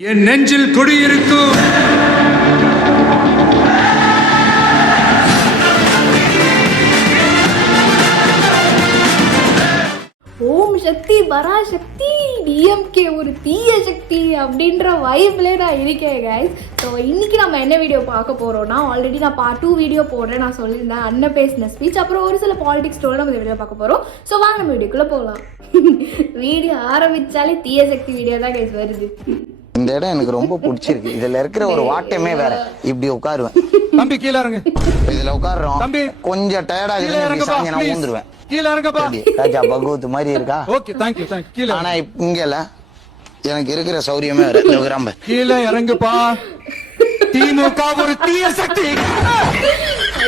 என் நெஞ்சில் குடியிருக்கும் ஓம் சக்தி பராசக்தி டிஎம்கே ஒரு தீய சக்தி அப்படின்ற வைப்ல நான் இருக்கேன் கைஸ். ஸோ இன்னைக்கு நம்ம என்ன வீடியோ பார்க்க போறோம்னா, ஆல்ரெடி நான் பார்ட் 2 வீடியோ போடுறேன், நான் சொல்லியிருந்தேன் அண்ணன் பேசின ஸ்பீச், அப்புறம் ஒரு சில பாலிடிக்ஸ் ஸ்டோரி நம்ம வீடியோ பார்க்க போறோம். ஸோ வாங்க நம்ம வீடியோக்குள்ள போகலாம். வீடியோ ஆரம்பிச்சாலே தீய சக்தி வீடியோ தான் கைஸ் வருது. இந்த இடம் எனக்கு ரொம்ப பிடிச்சிருக்கு. இதுல இருக்கிற ஒரு வாட்டமே வேற. இப்படி உட்காருவேன், தம்பி கீழ இறங்கு. இதுல உட்காருறோம், தம்பி கொஞ்சம் டயர்டா இருக்கு, நான் ஊந்துருவேன். கீழ இறங்கப்பா. ராஜா பகவத் மாதிரி இருக்கா? ஓகே, தேங்க் யூ கீழ. ஆனா இங்கல எனக்கு இருக்கிற சௌரியமே வேற. கீழ இறங்குப்பா. திமுக ஒரு தீய சக்தி.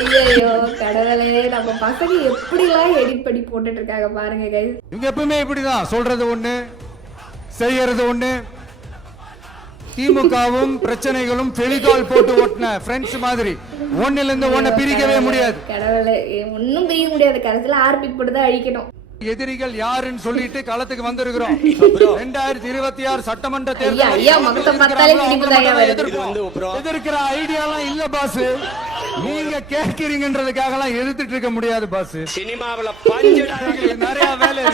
ஐயோ கடவுளே, நம்ம பசங்க எப்படிலாம் எடிட் பண்ணி போட்டுட்டு இருக்காங்க பாருங்க கைஸ். இவங்க எப்பவுமே இப்படிதான், சொல்றது ஒண்ணு செய்யறது ஒண்ணு. திமுகவும் பிரச்சனைகளும் பெலிகால் போட்டு ஓட்டின ஃப்ரெண்ட்ஸ் மாதிரி ஒண்ணுல இருந்து ஒண்ண பிரிக்கவே முடியாது. கடவுளே, ஒன்னும் பிரிக்க முடியாது. கடைசியில ஆர்பி போட்டு தான் அழிக்கணும். எதிரிகள் யாருன்னு சொல்லிட்டு களத்துக்கு வந்திருக்கிறோம். 2026 சட்டமன்ற எதிர்க்கிற ஐடியாலாம் இல்ல பாஸ். நீங்க கேட்கிறீங்கன்றதுக்காக எல்லாம் எதிர்த்துட்டு இருக்க முடியாது பாஸ். சினிமாவுல நிறைய வேலை.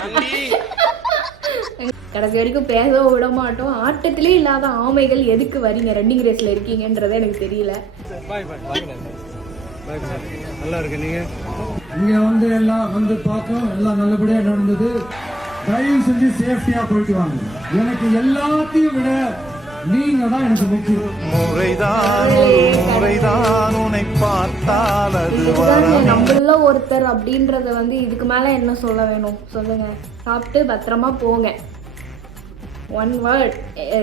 கடைசி வரைக்கும் பேசவும் விட மாட்டோம். ஆட்டத்திலே இல்லாத ஆமைகள் எதுக்கு வரீங்க, ரன்னிங் ரேஸ்ல இருக்கீங்கன்றத எனக்கு தெரியல. நல்லா இருக்கு. நீங்க இங்க வந்து எல்லாம் வந்து பார்த்தோம், எல்லாம் நல்லபடியா நடந்தது. தயவு செஞ்சு சேஃப்டியா போயிட்டு வாங்க. எனக்கு எல்லாத்தையும் விட நீங்க தான் எனக்கு முக்கியம். நம்மள ஒருத்தர் அப்படின்றத வந்து இதுக்கு மேல என்ன சொல்ல வேணும் சொல்லுங்க. சாப்பிட்டு பத்திரமா போங்க. ஒன் வேர்ட்,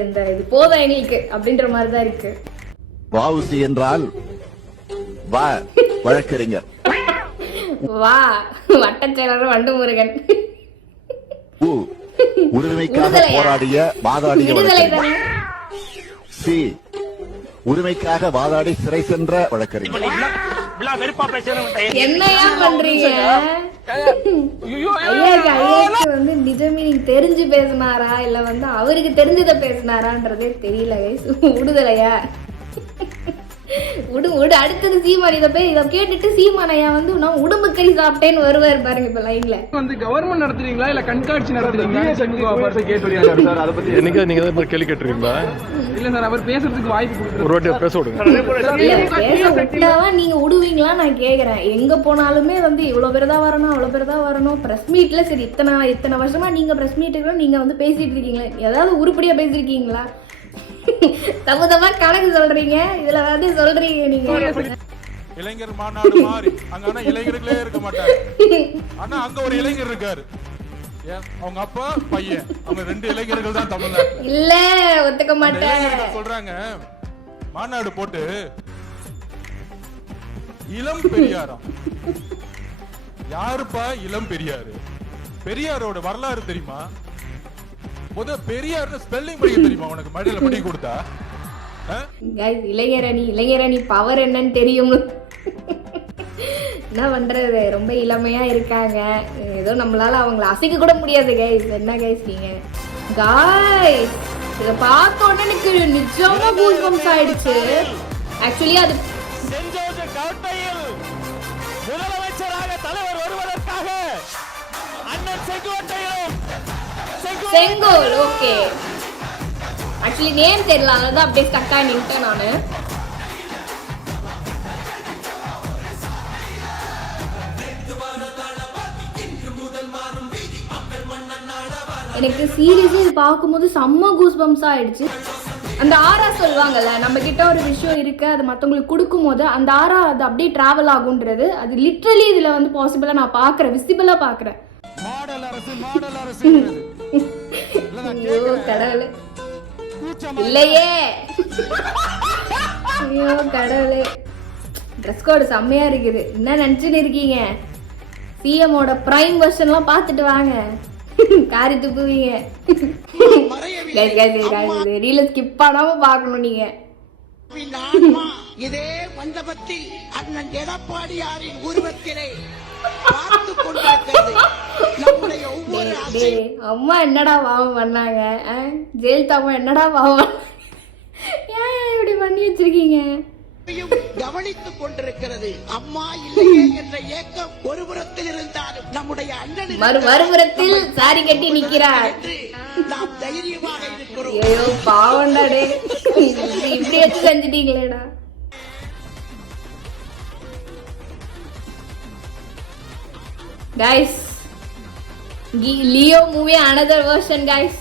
இந்த இது போதும் எங்களுக்கு அப்படின்ற மாதிரி தான் இருக்கு. வாவுசி என்றால் வா வழக்கறிஞர், வா வட்டச்செயலர் வண்டு முருகன், உரிமைக்காக போராடிய வாதாடிய வழக்கறிஞர், சி உரிமைக்காக வாதாடி சிறை சென்ற வழக்கறிஞர். என்னையா பண்றீங்க? ஐயாக்கு வந்து நிஜ மீனிங் தெரிஞ்சு பேசினாரா இல்ல வந்து அவருக்கு தெரிஞ்சதை பேசினாரான்றதே தெரியல. விடுதலையா விடு. அடுத்தது சீமான் இதை கேட்டுட்டு சீமானையா வந்து நான் உடம்பு கறி சாப்பிட்டேன்னு வருவாரு பாருங்க. இப்ப லைன்ல வந்து கவர்மெண்ட் நடத்துறீங்களா இல்ல கண்காட்சி நடத்துறீங்களா? என்னைக்கு நீங்க தான் கேள்வி கேட்டுறீங்களா? இல்ல சார், அவர் பேசுறதுக்கு வாய்ப்பு கொடுக்குறாரு. ஒரு வாட்டி பேச விடுங்க. பேச விட்டாதான் நீங்க விடுவீங்களா நான் கேக்குறேன். எங்க போனாலுமே வந்து இவ்வளவு பேர் தான் வரணும், அவ்வளவு பேர் தான் வரணும். பிரஸ் மீட்ல சரி இத்தனை வருஷமா நீங்க பிரஸ் மீட்டுக்கு நீங்க வந்து பேசிட்டு இருக்கீங்களா? ஏதாவது உருப்படியா பேசிருக்கீங்களா? தப்புதமா கணக்கு சொல்றீங்க. இதுல வந்து சொல்றீங்க நீங்க இளைஞர் மாநாடு மாதிரி. அங்க இளைஞர்களே இருக்க மாட்டாங்க. ஆனா அங்க ஒரு இளைஞர் இருக்காரு. அவங்க அப்பா பையன், அவங்க 2 இளைஞர்கள் தான் தமிழ்நாட்டுல. இல்ல ஒத்துக்க மாட்டேன் சொல்றாங்க. மாநாடு போட்டு இளம் பெரியாராம். யாருப்பா இளம் பெரியாரு? பெரியாரோட வரலாறு தெரியுமா? பெரியார் ஸ்பெல்லிங் படிக்க தெரியுமா உனக்கு? மடியில படி கொடுத்தா இளைஞரணி பவர் என்னன்னு தெரியும். என்ன பண்றது, ரொம்ப இளமையா இருக்காங்க. ஏதோ நம்மளால அவங்கள அசைக்க கூட முடியாது கைஸ். என்ன கைஸ் நீங்க கைஸ் இத பார்த்த உடனே எனக்கு நிஜமா கூஸ்பம்ஸ் ஆயிடுச்சு. ஆக்சுவலி அது முதலமைச்சராக தலைவர் வருவதற்காக அண்ணன் செங்கோல். ஓகே, ஆக்சுவலி நேம் தெரியல, அதான் அப்படியே ஸ்டக் ஆகி நின்ட்டேன் நானு. எனக்கு சீரியஸா இது பார்க்கும்போது செம்ம கூஸ்பம்ஸ் ஆயிடுச்சு. அந்த ஆரா சொல்லுவாங்கல்ல, நம்ம கிட்ட ஒரு விஷயம் இருக்கு, அது மற்றவங்களுக்கு கொடுக்கும் போது அந்த ஆரா அது அப்படியே டிராவல் ஆகுன்றது, அது லிட்ரலி இதுல வந்து பாசிபிளா நான் பாக்குறேன், விசிபிளா பாக்குறேன். மாடல் அரசு ஐயோ கடவுளே, இல்லையே. ஐயோ கடவுளே, ட்ரெஸ் கோடு செம்மையா இருக்குது. என்ன நினைச்சுன்னு இருக்கீங்க? சிஎமோட பிரைம் வெர்ஷன்லாம் பார்த்துட்டு வாங்க, காரி துப்புவீங்க. ரீல ஸ்கிப் பண்ணாம பார்க்கணும் நீங்க. இதே மண்டபத்தில் அண்ணன் எடப்பாடியாரின் உருவத்திலே அம்மா என்னடா பாவம் பண்ணாங்க? ஜெயலலிதா அம்மா என்னடா பாவம்? வச்சிருக்கீங்க? கவனித்துக் கொண்டிருக்கிறது. அம்மா இல்லையே என்ற ஏக்கம் ஒரு புறத்தில் இருந்தாலும் நம்முடைய அண்ணன் மறுபுறத்தில் சாரி கட்டி நிக்கிறார். நாம் தைரியமாக இருக்கிறோம். ஐயோ பாவம்டா டே, இப்படி வச்சு செஞ்சிட்டீங்களேடா. Guys, Leo movie another version guys.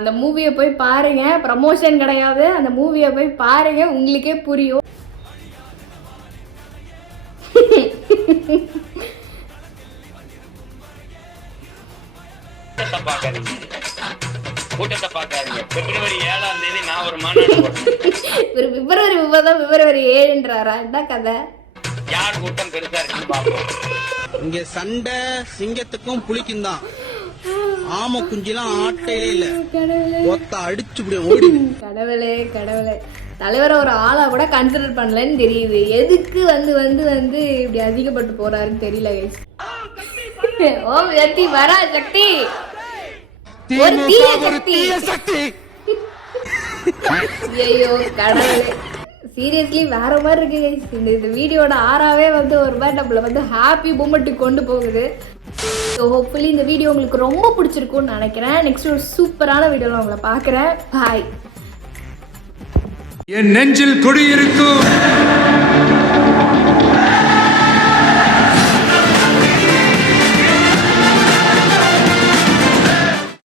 அந்த மூவியை போய் பாருங்க, ப்ரமோஷன் கிடையாது, அந்த மூவியை போய் பாருங்க, உங்களுக்கே புரியும். கூட்டத்தை பார்க்காதீங்க. பிப்ரவரி 7ஆம் தேதி நான் ஒரு மாநாடு ஒரு பிப்ரவரி 30 பிப்ரவரி 7ன்றாரா? என்ன கதை? யார் கூட்டம் பெருசா இருக்குன்னு பாப்போம். இங்க சண்டை சிங்கத்துக்கும் புலிக்கும் தான். ஆம குஞ்சிலாம் ஆட்டையிலே இல்ல. ஒத்த அடிச்சு ஓடி. கடவுளே கடவுளே, தலைவரை ஒரு ஆளா கூட கன்சிடர் பண்ணலன்னு தெரியுது. எதுக்கு வந்து வந்து வந்து இப்படி அதிகப்பட்டு போறாருன்னு தெரியல கைஸ். ஓம் சக்தி வரா சக்தி, ஒரு தீய சக்தி. ஐயோ கடவுளே, சீரியஸ்லி வேற மாதிரி இருக்கு கைஸ். இந்த வீடியோட ஆறாவே வந்து ஒரு மாதிரி நம்மள வந்து ஹாப்பி மூமெண்ட்டுக்கு கொண்டு போகுது. ஸோ ஹோப்ஃபுல்லி இந்த வீடியோ உங்களுக்கு ரொம்ப பிடிச்சிருக்கும்னு நினைக்கிறேன். நெக்ஸ்ட் ஒரு சூப்பரான வீடியோவில் உங்களை பார்க்குறேன். பாய். என் நெஞ்சில் குடியிருக்கும்